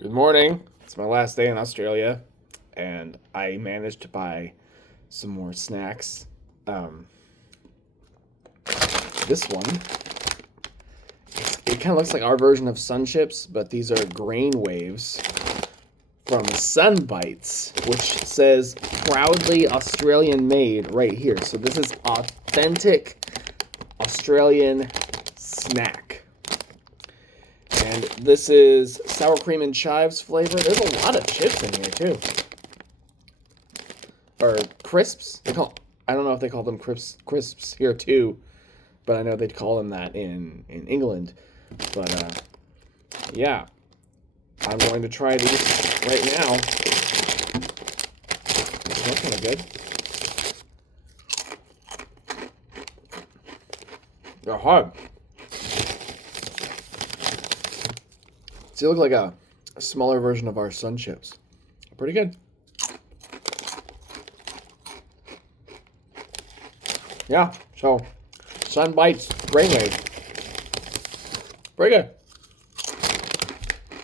Good morning. It's my last day in Australia, and I managed to buy some more snacks. Um, this one, it kind of looks like our version of Sun Chips, but these are Grainwaves from Sun Bites, which says proudly Australian made right here. So this is authentic Australian snack. And this is sour cream and chives flavor. There's a lot of chips in here too. Or crisps. I don't know if they call them crisps here too, but I know they'd call them that in England. But yeah, I'm going to try these right now. They smell kind of good. They're hard. They look like a smaller version of our Sun Chips. Pretty good. Yeah, so Sun Bites Grainwave. Pretty good.